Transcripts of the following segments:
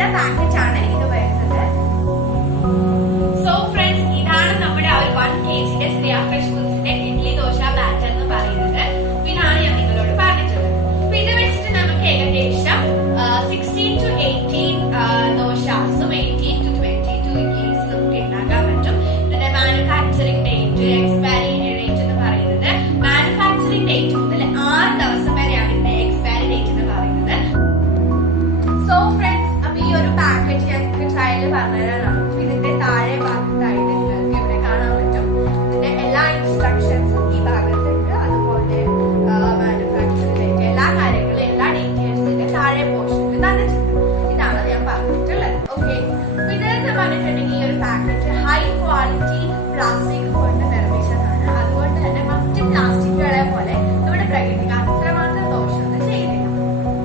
ചെയ്ത പാക്കറ്റ് ആണ് ഇത് വരുന്നത്. സോ ഫ്രണ്ട്സ്, ഇതാണ് നമ്മുടെ 1 kg ശ്രീയ ഫ്രഷ് ഫുഡ്സിന്റെ ഇഡ്ലി ദോശ ബാറ്റർ എന്ന് പറയുന്നത്. ഇതാണ് ഞാൻ നിങ്ങളോട് പറഞ്ഞിട്ടുള്ളത്. അപ്പൊ ഇത് വെച്ചിട്ട് നമുക്ക് ഏകദേശം 16 to 18 ദോശാസും 18 to 22 ഇഡ്ലീസ് നമുക്ക് ഉണ്ടാക്കാൻ പറ്റും. ഇതിന്റെ മാനുഫാക്ചറിംഗ് ഡേറ്റ്, എക്സ്പയറി ഡേറ്റ് എന്ന് പറയുന്നത് മാനുഫാക്ചറിംഗ് ഡേറ്റ് മുതൽ 6 ദിവസം വരെയാണ് ഇതിന്റെ എക്സ്പയറി ഡേറ്റ് എന്ന് പറയുന്നത്. സോ ഫ്രണ്ട്സ്, അപ്പൊ ഈ ഒരു പാക്കറ്റ് ഞങ്ങൾക്ക് ട്രയൽ പറഞ്ഞുതരാനാണ്. ഇതിന്റെ താഴെ ഭാഗത്തായിട്ട് നിങ്ങൾക്ക് ഇവിടെ കാണാൻ പറ്റും ഇതിന്റെ എല്ലാ ഇൻസ്ട്രക്ഷൻസും ഈ ഭാഗത്തുണ്ട്. അതുപോലെ മാനുഫാക്ചറിംഗ് എല്ലാ കാര്യങ്ങളും, എല്ലാ ഡീറ്റെയിൽസിന്റെ താഴെ പോർഷനിൽ തന്നിട്ടുണ്ട്. ഇതാണ് ഞാൻ പറഞ്ഞിട്ടുള്ളത്. ഓക്കെ, ഇതെന്ന് പറഞ്ഞിട്ടുണ്ടെങ്കിൽ ഈ ഒരു പാക്കറ്റ് ഹൈ ക്വാളിറ്റി പ്ലാസ്റ്റിക് കൊണ്ട് നിർമ്മിച്ചതാണ്. അതുകൊണ്ട് തന്നെ മറ്റ് പ്ലാസ്റ്റിക്കുകളെ പോലെ നമ്മുടെ പ്രകൃതിക്ക് അത്രമാത്രം ദോഷമൊന്നും ചെയ്യുന്നില്ല.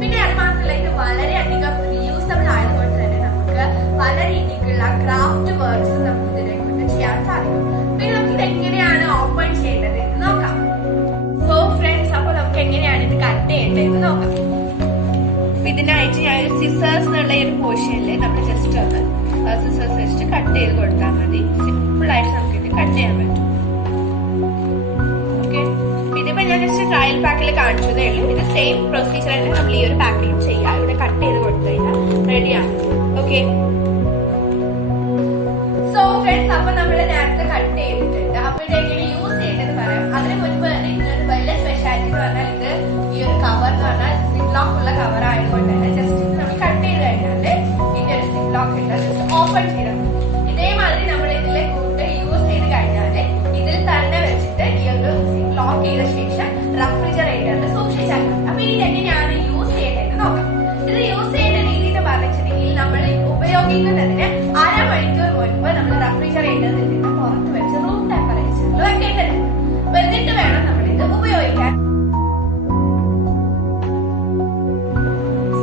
പിന്നെ അത് മാത്രമല്ല, ഇത് വളരെയധികം റീയൂസബിൾ ആയതുകൊണ്ട് തന്നെ നമുക്ക് പല രീതിയിലുള്ള ക്രാഫ്റ്റ് വർക്ക്സ് നമുക്ക് ഇതിനെ കൊണ്ട് ചെയ്യാൻ സാധിക്കും. പിന്നെ നമുക്ക് ഇത് എങ്ങനെയാണ് ഓപ്പൺ ചെയ്യേണ്ടത് എന്ന് നോക്കാം. സോ ഫ്രണ്ട്സ്, അപ്പൊ നമുക്ക് എങ്ങനെയാണ് ഇത് കട്ട് ചെയ്യേണ്ടത് നോക്കാം. ഇതിനായിട്ട് ഞാൻ ഒരു സിസേഴ്സ് എന്നുള്ള ഒരു പോർഷനില് നമ്മൾ ജസ്റ്റ് ഒന്ന് സിസേഴ്സ് വെച്ചിട്ട് കട്ട് ചെയ്ത് കൊടുത്താൽ മതി. സിമ്പിൾ ആയിട്ട് നമുക്ക് ഇത് കട്ട് ചെയ്യാൻ പറ്റും. ഓക്കെ, ഇതിപ്പോ ഞാൻ ജസ്റ്റ് ട്രയൽ പാക്കിൽ കാണിച്ചതേ ഉള്ളൂ. ഇത് സെയിം പ്രൊസീജിയർ ആയിട്ട് നമ്മൾ ഈ ഒരു പാക്കിലും ചെയ്യാം. ഇവിടെ കട്ട് ചെയ്ത് കൊടുത്തു കഴിഞ്ഞാൽ റെഡിയാണ്. ഓക്കെ, സോ ഫ്രണ്ട്സ്, അപ്പൊ നമ്മൾ നേരത്തെ കട്ട് ചെയ്തിട്ടുണ്ട്. അപ്പൊ ഇത് എങ്ങനെ യൂസ് ചെയ്യേണ്ടത് പറയാം. അതിന് മുൻപ് തന്നെ ഇതിനൊരു വലിയ സ്പെഷ്യാലിറ്റി എന്ന് പറഞ്ഞാൽ ഇത് ഈ ഒരു കവർ എന്ന് പറഞ്ഞാൽ സിപ്ലോക്ക് ഉള്ള കവർ ആയതുകൊണ്ട് തന്നെ ജസ്റ്റ് ഇത് നമ്മൾ കട്ട് ചെയ്ത് കഴിഞ്ഞാല് ഇതിന്റെ ഒരു സിപ്ലോക്ക് ഉണ്ട്, ജസ്റ്റ് ഓപ്പൺ ചെയ്താൽ ഇതേമാതിരി നമ്മൾ ഇതിലെ കൂട്ട് യൂസ് ചെയ്ത് കഴിഞ്ഞാല് ഇതിൽ തന്നെ വെച്ചിട്ട് ഈ ഒരു ലോക്ക് ചെയ്ത ശേഷം റെഫ്രിജറേറ്ററിൽ സൂക്ഷിച്ചാൽ മതി. അപ്പൊ ഇത് എങ്ങനെയാണ് യൂസ് ചെയ്യേണ്ടത് നോക്കാം. ഇത് യൂസ് ചെയ്യേണ്ട രീതി എന്ന് പറഞ്ഞിട്ടുണ്ടെങ്കിൽ നമ്മൾ ഉപയോഗിക്കുന്നതിന് അരമണിക്കൂർ മുൻപ് നമ്മൾ റെഫ്രിജറേറ്ററിൽ നിന്ന് പുറത്ത് വെച്ച് റൂം ടെമ്പറേച്ചറിൽ വെക്കേണ്ടത്. എന്നിട്ട് വേണം നമ്മൾ ഇത് ഉപയോഗിക്കാൻ.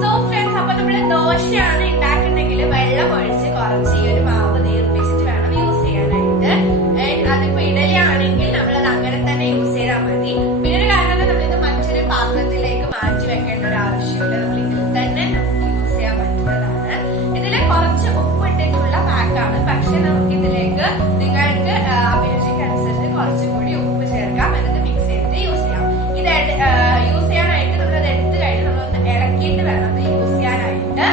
സോ ഫ്രണ്ട്സ്, അപ്പൊ നമ്മൾ ദോശയാണ് ഉണ്ടാക്കുന്നെങ്കിൽ വെള്ളം ഒഴിച്ച് കുറച്ച് ഈ ഒരു മാവ് നീർപ്പിച്ചിട്ട് വേണം യൂസ് ചെയ്യാനായിട്ട്. അതിപ്പോ ഇഡലി ആണെങ്കിൽ നമ്മളത് അങ്ങനെ തന്നെ യൂസ് ചെയ്താൽ മതി. പിന്നെ ഒരു കാരണം നമ്മളിത് മറ്റൊരു പാത്രത്തിലേക്ക് മാറ്റി വെക്കേണ്ട ഒരു ആവശ്യമില്ല. നമ്മൾ ഇതിൽ തന്നെ നമുക്ക് യൂസ് ചെയ്യാൻ പറ്റുന്നതാണ്. ഇതില് കുറച്ച് ഉപ്പ് ഇട്ടിട്ടുള്ള പാക്കാണ്. പക്ഷെ നമുക്ക് ഇതിലേക്ക് നിങ്ങൾക്ക് അഭിരുചിക്കനുസരിച്ച് കുറച്ചും കൂടി ഉപ്പ് ചേർക്കാം. എന്നിട്ട് മിക്സ് ചെയ്തിട്ട് യൂസ് ചെയ്യാം. ഇത് യൂസ് ചെയ്യാനായിട്ട് നമ്മളത് എടുത്തു കഴിഞ്ഞ് നമ്മളൊന്ന് ഇളക്കിയിട്ട് വേണം അത് യൂസ് ചെയ്യാനായിട്ട്.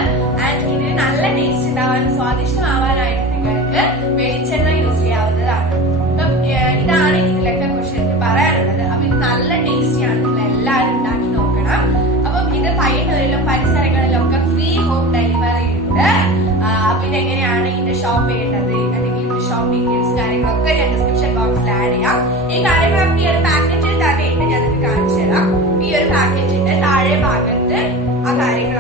ആൻഡ് ഇതിന് നല്ല ടേസ്റ്റ് ഉണ്ടാവാനും സ്വാദിഷ്ടമാവാനായിട്ട് നിങ്ങൾക്ക് വെളിച്ചെണ്ണ യൂസ് ചെയ്യാവുന്നതാണ്. അപ്പം ഇതാണ് ഇതിലൊക്കെ കുറിച്ച് എനിക്ക് പറയാനുള്ളത്. അപ്പൊ ഇത് നല്ല ടേസ്റ്റിയാണ്. നിങ്ങൾ എല്ലാവരും ഉണ്ടാക്കി നോക്കണം. അപ്പം ഇത് പയ്യന്നൂരിലും പരിസരങ്ങളിലും ഒക്കെ ഫ്രീ ഹോം ഡെലിവറി ഉണ്ട്. അപ്പൊ ഇതെങ്ങനെയാണ് ഇതിന്റെ ഷോപ്പ് ചെയ്യേണ്ടത് അല്ലെങ്കിൽ ഇതിന്റെ ഷോപ്പ് ഡീറ്റെയിൽസ് കാര്യങ്ങളൊക്കെ ഞാൻ ഡിസ്ക്രിപ്ഷൻ ബോക്സിൽ ആഡ് ചെയ്യാം. ഈ കാര്യങ്ങളൊക്കെ ഈ ഒരു പാക്കറ്റിൽ തന്നെ ഉണ്ട്. ഞാൻ നിങ്ങൾക്ക് കാണിച്ചു തരാം. ഈ ഒരു പാക്കറ്റിന്റെ താഴെ ഭാഗത്ത് ആ കാര്യങ്ങൾ